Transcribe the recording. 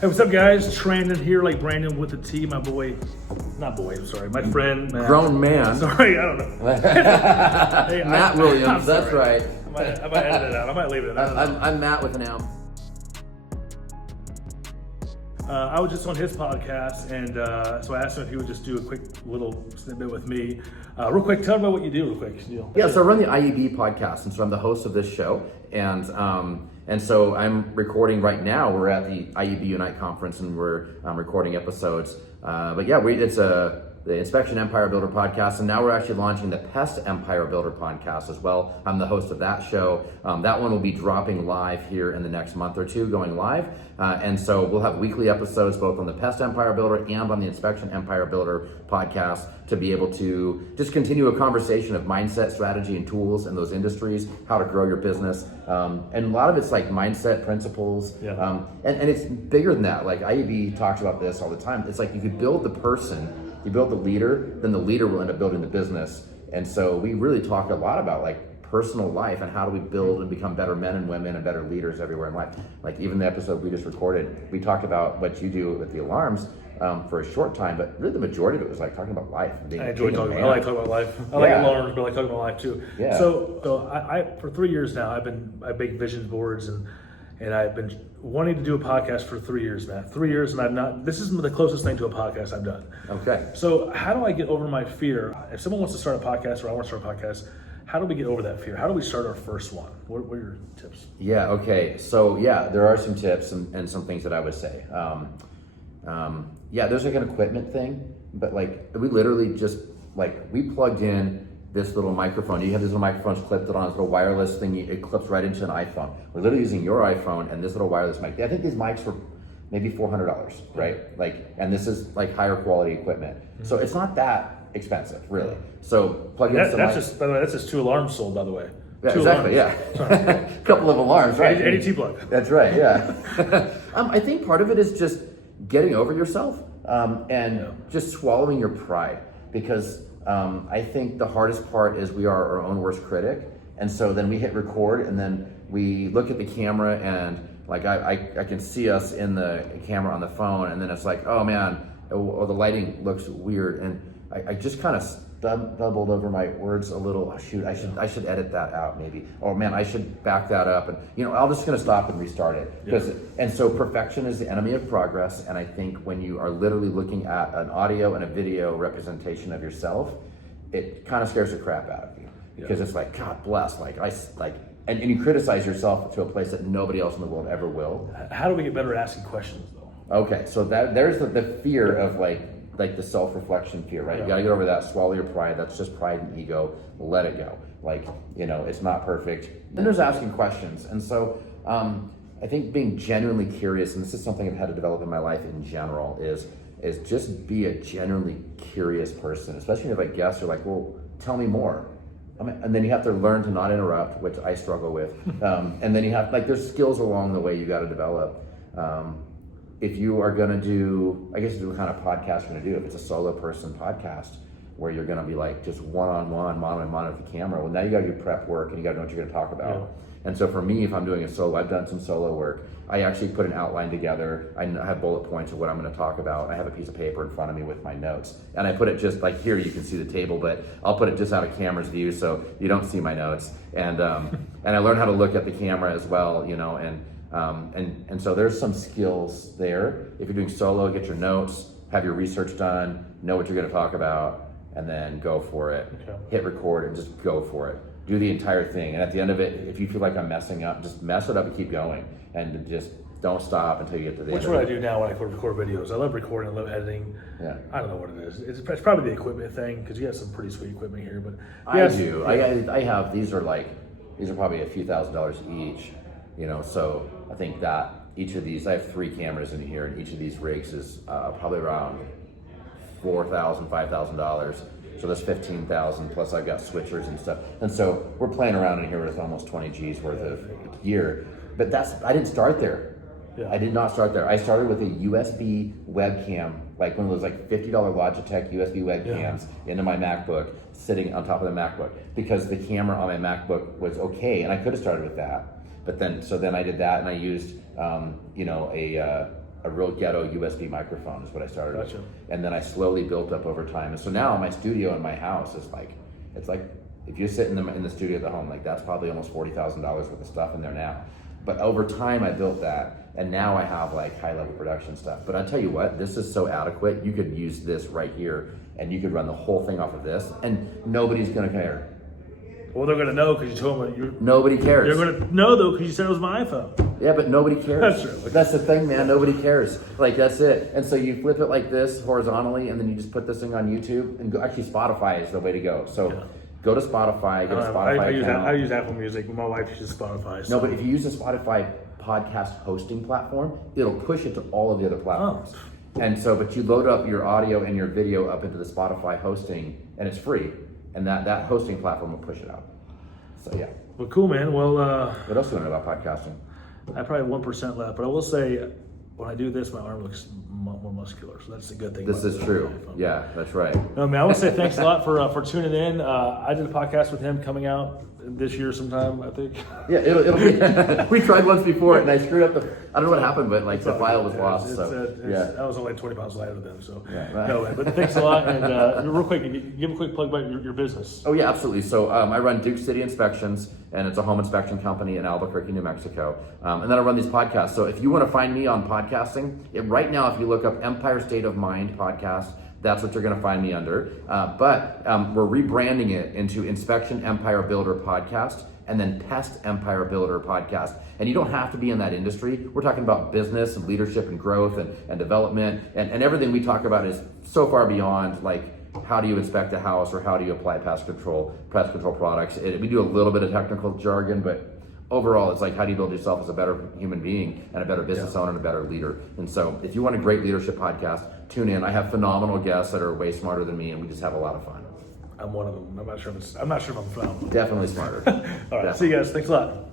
Hey, what's up, guys? Trandon here, like Brandon with the T. My boy, not boy, I'm sorry, my friend, Matt. Grown man. Sorry, I don't know. Hey, Matt Williams, that's right. I might edit it out. I might leave it in. I'm Matt with an M. I was just on his podcast, and so I asked him if he would just do a quick little snippet with me. Real quick, tell me about what you do, real quick. Yeah, so I run the IEB podcast, and so I'm the host of this show, and so I'm recording right now. We're at the IEB Unite conference, and we're recording episodes. But yeah, it's the Inspection Empire Builder podcast, and now we're actually launching the Pest Empire Builder podcast as well. I'm the host of that show. That one will be dropping live here in the next month or two, going live. And so we'll have weekly episodes both on the Pest Empire Builder and on the Inspection Empire Builder podcast to be able to just continue a conversation of mindset, strategy, and tools in those industries, how to grow your business. And a lot of it's like mindset principles. Yeah. And it's bigger than that. Like IEB talks about this all the time. It's like you could build the person, you build the leader, then the leader will end up building the business. And so we really talk a lot about like personal life and how do we build and become better men and women and better leaders everywhere in life. Like even the episode we just recorded, we talked about what you do with the alarms for a short time, but really the majority of it was like talking about life. I enjoy talking. I like talking about life. I like alarms, but I like talking about life too. Yeah. So I for 3 years now, I make vision boards and I've been wanting to do a podcast for 3 years now. 3 years, and I've not. This is the closest thing to a podcast I've done. Okay. So how do I get over my fear? If someone wants to start a podcast, or I want to start a podcast, how do we get over that fear? How do we start our first one? What are your tips? Yeah. Okay. So yeah, there are some tips and some things that I would say. Yeah, there's like an equipment thing, but like we literally just we plugged in this little microphone. You have these little microphones clipped on this little wireless thing. It clips right into an iPhone. We're literally using your iPhone and this little wireless mic. I think these mics were maybe $400, right? And this is like higher quality equipment. Mm-hmm. So it's not that expensive, really. So plug in some. By the way, that's just 2 alarms sold. By the way. Yeah, exactly. Alarms. Yeah, a couple of alarms, right? ADT plug. That's right. Yeah. I think part of it is just getting over yourself and just swallowing your pride, because I think the hardest part is we are our own worst critic. And so then we hit record and then we look at the camera and like I can see us in the camera on the phone, and then it's like, oh man, or the lighting looks weird. And I just kind of stumbled over my words a little. Oh, shoot, I should edit that out maybe. Oh man, I should back that up. And I'm just gonna stop and restart it. And so perfection is the enemy of progress. And I think when you are literally looking at an audio and a video representation of yourself, it kind of scares the crap out of you, because it's like, God bless, and you criticize yourself to a place that nobody else in the world ever will. How do we get better at asking questions though? Okay, so there's the fear of like the self-reflection fear, right? You gotta get over that, swallow your pride. That's just pride and ego. Let it go. It's not perfect. Then there's asking questions. And so I think being genuinely curious, and this is something I've had to develop in my life in general, is just be a genuinely curious person, especially if guests are like, well, tell me more. And then you have to learn to not interrupt, which I struggle with. And then you have, there's skills along the way you gotta develop. If you are going to do, I guess what kind of podcast you're going to do. If it's a solo person podcast where you're going to be just one-on-one, monitor with the camera, well, now you got to do prep work and you got to know what you're going to talk about. Yeah. And so for me, if I'm doing a solo, I've done some solo work. I actually put an outline together. I have bullet points of what I'm going to talk about. I have a piece of paper in front of me with my notes. And I put it just here, you can see the table, but I'll put it just out of camera's view so you don't see my notes. And and I learned how to look at the camera as well, and so there's some skills there. If you're doing solo, get your notes, have your research done, know what you're going to talk about, and then go for it. Okay. Hit record and just go for it. Do the entire thing. And at the end of it, if you feel like I'm messing up, just mess it up and keep going. And just don't stop until you get to the end. Which is what I do now when I record videos. I love recording, I love editing. Yeah. I don't know what it is. It's probably the equipment thing, because you have some pretty sweet equipment here. But I do. Yeah. I have, these are probably a few $1,000s each. So I think that each of these, I have 3 cameras in here, and each of these rigs is probably around $4,000, $5,000. So that's $15,000, plus I've got switchers and stuff. And so we're playing around in here with almost 20 G's worth of gear. But I didn't start there. Yeah. I did not start there. I started with a USB webcam, one of those $50 Logitech USB webcams into my MacBook, sitting on top of the MacBook, because the camera on my MacBook was okay, and I could have started with that. But then I did that, and I used, a real ghetto USB microphone is what I started Gotcha. with. And then I slowly built up over time. And so now my studio in my house is like, it's like, if you sit in the studio at the home, like that's probably almost $40,000 worth of stuff in there now. But over time I built that, and now I have like high level production stuff. But I tell you what, this is so adequate. You could use this right here, and you could run the whole thing off of this, and nobody's gonna care. Well, they're gonna know because you told them you're. Nobody cares. They're gonna know though because you said it was my iPhone. Yeah, but nobody cares. That's true. That's the thing, man. Nobody cares. Like, that's it. And so you flip it like this horizontally, and then you just put this thing on YouTube, and go. Actually, Spotify is the way to go. So go to Spotify, get a Spotify account. I use Apple Music, but my wife uses Spotify. So. No, but if you use a Spotify podcast hosting platform, it'll push it to all of the other platforms. Oh. And so, but you load up your audio and your video up into the Spotify hosting, and it's free. And that hosting platform will push it out. So yeah. Well, cool, man. Well, What else do you know about podcasting? I probably have 1% left, but I will say when I do this, my arm looks more muscular, so that's a good thing. This is true. Yeah, that's right. No, man, I want to say thanks a lot for tuning in. I did a podcast with him coming out this year sometime, I think. Yeah, it'll be. We tried once before, and I screwed up I don't know what happened, but like the file was lost. I was only 20 pounds lighter than, so. Yeah. No way. But thanks a lot, and real quick, give a quick plug about your business. Oh yeah, absolutely. So I run Duke City Inspections, and it's a home inspection company in Albuquerque, New Mexico. And then I run these podcasts. So if you want to find me on podcasting, right now, if you look up Empire State of Mind podcast, that's what you're going to find me under. But we're rebranding it into Inspection Empire Builder Podcast, and then Pest Empire Builder Podcast. And you don't have to be in that industry. We're talking about business and leadership and growth and development. And everything we talk about is so far beyond like, how do you inspect a house, or how do you apply pest control products. We do a little bit of technical jargon, but overall, it's like, how do you build yourself as a better human being and a better business owner and a better leader? And so if you want a great leadership podcast, tune in. I have phenomenal guests that are way smarter than me, and we just have a lot of fun. I'm one of them. I'm not sure if I'm phenomenal. Definitely smarter. All right. Definitely. See you guys. Thanks a lot.